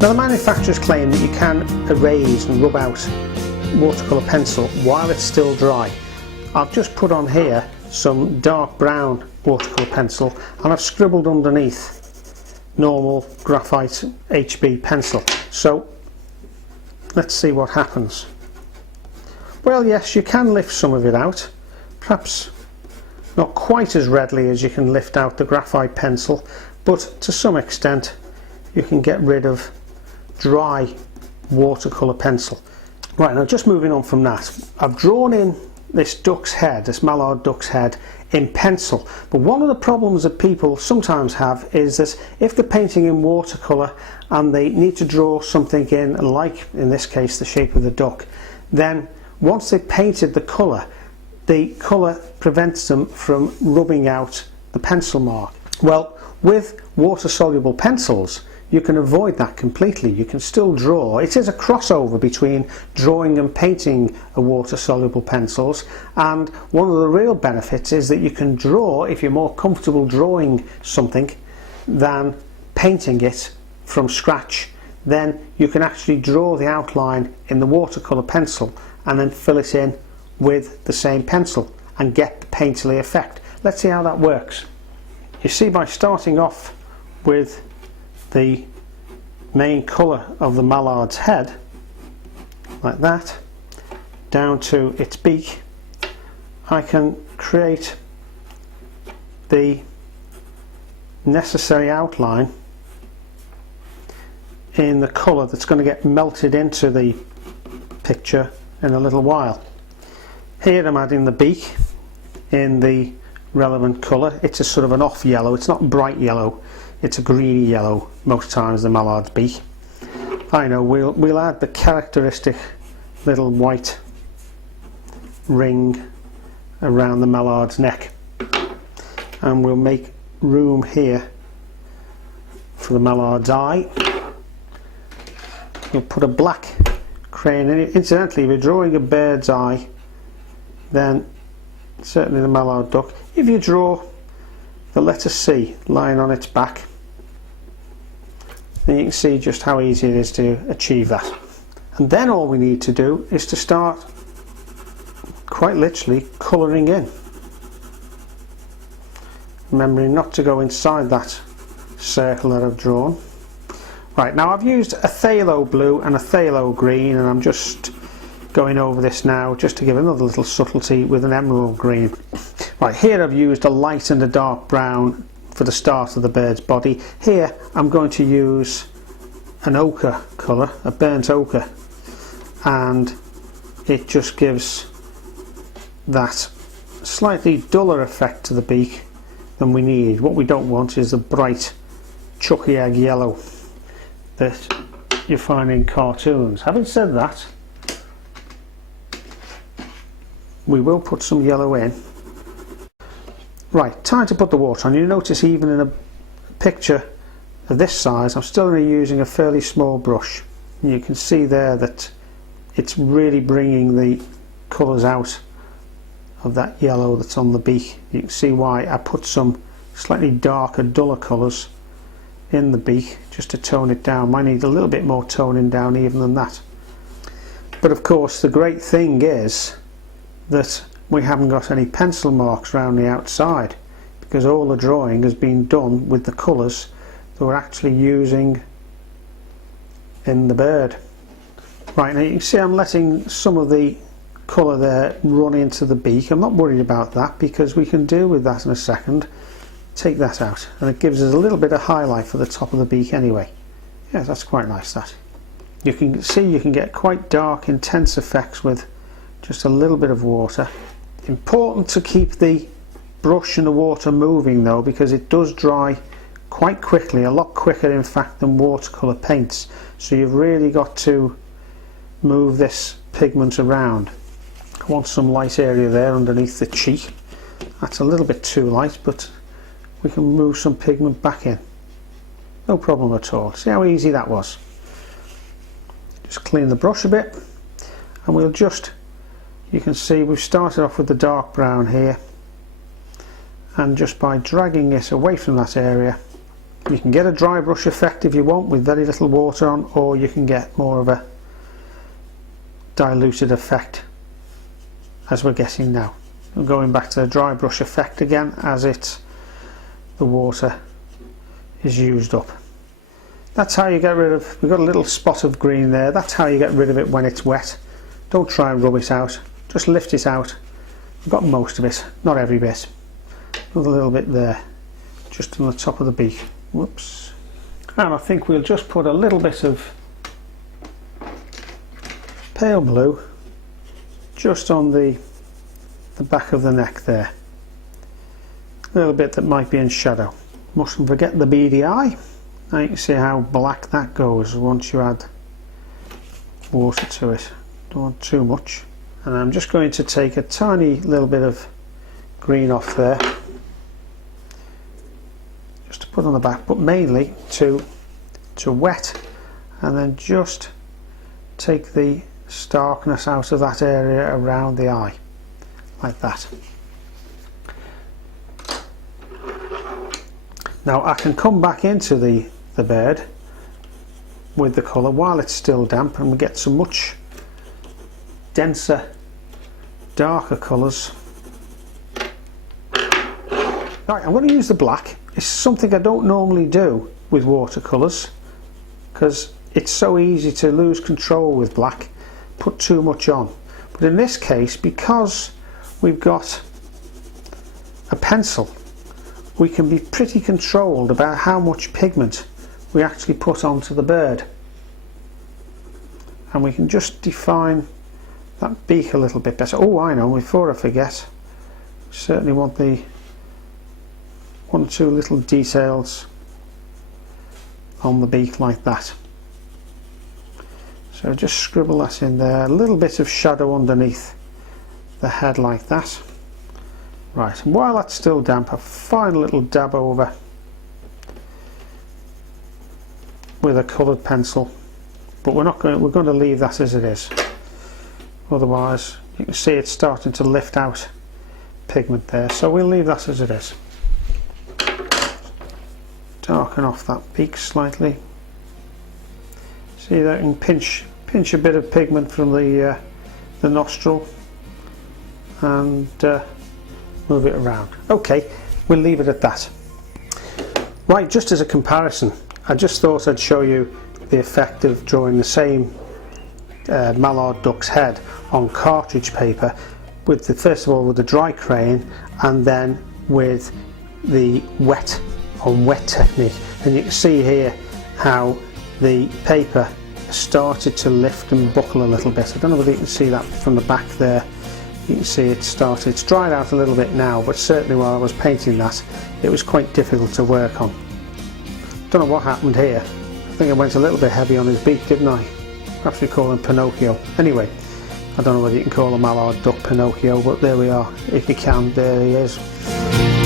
Now the manufacturers claim that you can erase and rub out watercolour pencil while it's still dry. I've just put on here some dark brown watercolour pencil and I've scribbled underneath normal graphite HB pencil. So let's see what happens. Well, yes, you can lift some of it out, perhaps not quite as readily as you can lift out the graphite pencil, but to some extent you can get rid of dry watercolour pencil. Right, now just moving on from that, I've drawn in this duck's head, this mallard duck's head, in pencil, but one of the problems that people sometimes have is that if they're painting in watercolour and they need to draw something in, like in this case the shape of the duck, then once they've painted the colour prevents them from rubbing out the pencil mark. Well, with water soluble pencils you can avoid that completely. You can still draw. It is a crossover between drawing and painting a water soluble pencils, and one of the real benefits is that you can draw, if you're more comfortable drawing something than painting it from scratch, then you can actually draw the outline in the watercolour pencil and then fill it in with the same pencil and get the painterly effect. Let's see how that works. You see, by starting off with the main colour of the mallard's head, like that, down to its beak, I can create the necessary outline in the colour that's going to get melted into the picture in a little while. Here I'm adding the beak in the relevant colour. It's a sort of an off yellow, it's not bright yellow, it's a greeny yellow most times, the mallard's beak. I know, we'll add the characteristic little white ring around the mallard's neck, and we'll make room here for the mallard's eye. We'll put a black crayon in it. Incidentally, if you're drawing a bird's eye, then certainly the mallard duck, if you draw the letter C lying on its back, then you can see just how easy it is to achieve that. And then all we need to do is to start, quite literally, colouring in, remembering not to go inside that circle that I've drawn. Right, now I've used a phthalo blue and a phthalo green, and I'm just going over this now just to give another little subtlety with an emerald green. Right, here I've used a light and a dark brown for the start of the bird's body. Here I'm going to use an ochre colour, a burnt ochre, and it just gives that slightly duller effect to the beak than we need. What we don't want is the bright chucky egg yellow that you find in cartoons. Having said that, we will put some yellow in. Right, time to put the water on. You notice even in a picture of this size, I'm still only using a fairly small brush. You can see there that it's really bringing the colours out of that yellow that's on the beak. You can see why I put some slightly darker, duller colours in the beak just to tone it down. Might need a little bit more toning down even than that. But of course the great thing is that we haven't got any pencil marks around the outside, because all the drawing has been done with the colours that we're actually using in the bird. Right, now you can see I'm letting some of the colour there run into the beak. I'm not worried about that because we can deal with that in a second. Take that out, and it gives us a little bit of highlight for the top of the beak anyway. Yeah, that's quite nice, that. You can see you can get quite dark, intense effects with just a little bit of water. Important to keep the brush and the water moving though, because it does dry quite quickly, a lot quicker in fact than watercolour paints, so you've really got to move this pigment around. I want some light area there underneath the cheek. That's a little bit too light, but we can move some pigment back in, no problem at all. See how easy that was? Just clean the brush a bit, and we'll just, you can see we've started off with the dark brown here, and just by dragging it away from that area You can get a dry brush effect if you want with very little water on, or you can get more of a diluted effect as we're getting now. I'm going back to the dry brush effect again as the water is used up. That's how you get rid of, we've got a little spot of green there, that's how you get rid of it when it's wet. Don't try and rub it out, just lift it out. I've got most of it, not every bit. Another little bit there, just on the top of the beak. Whoops. And I think we'll just put a little bit of pale blue just on the back of the neck there. A little bit that might be in shadow. Mustn't forget the beady eye. Now you can see how black that goes once you add water to it. Don't want too much. And I'm just going to take a tiny little bit of green off there, just to put on the back, but mainly to wet, and then just take the starkness out of that area around the eye, like that. Now I can come back into the bird with the colour while it's still damp, and we get some much denser, darker colours. Right, I'm going to use the black. It's something I don't normally do with watercolours because it's so easy to lose control with black, put too much on. But in this case, because we've got a pencil, we can be pretty controlled about how much pigment we actually put onto the bird, and we can just define that beak a little bit better. Oh, I know, before I forget, certainly want the one or two little details on the beak like that. So just scribble that in there, a little bit of shadow underneath the head like that. Right, and while that's still damp, a fine little dab over with a coloured pencil, but we're going to leave that as it is. Otherwise, you can see it's starting to lift out pigment there, so we'll leave that as it is. Darken off that beak slightly. See that I can pinch a bit of pigment from the nostril and move it around. Okay, we'll leave it at that. Right, just as a comparison, I just thought I'd show you the effect of drawing the same mallard duck's head on cartridge paper with first of all with the dry crayon and then with the wet on wet technique. And you can see here how the paper started to lift and buckle a little bit. I don't know whether you can see that from the back there. You can see it's dried out a little bit now, but certainly while I was painting that it was quite difficult to work on. Don't know what happened here. I think I went a little bit heavy on his beak, didn't I? Perhaps we call him Pinocchio. Anyway, I don't know whether you can call a mallard duck Pinocchio, but there we are. If you can, there he is.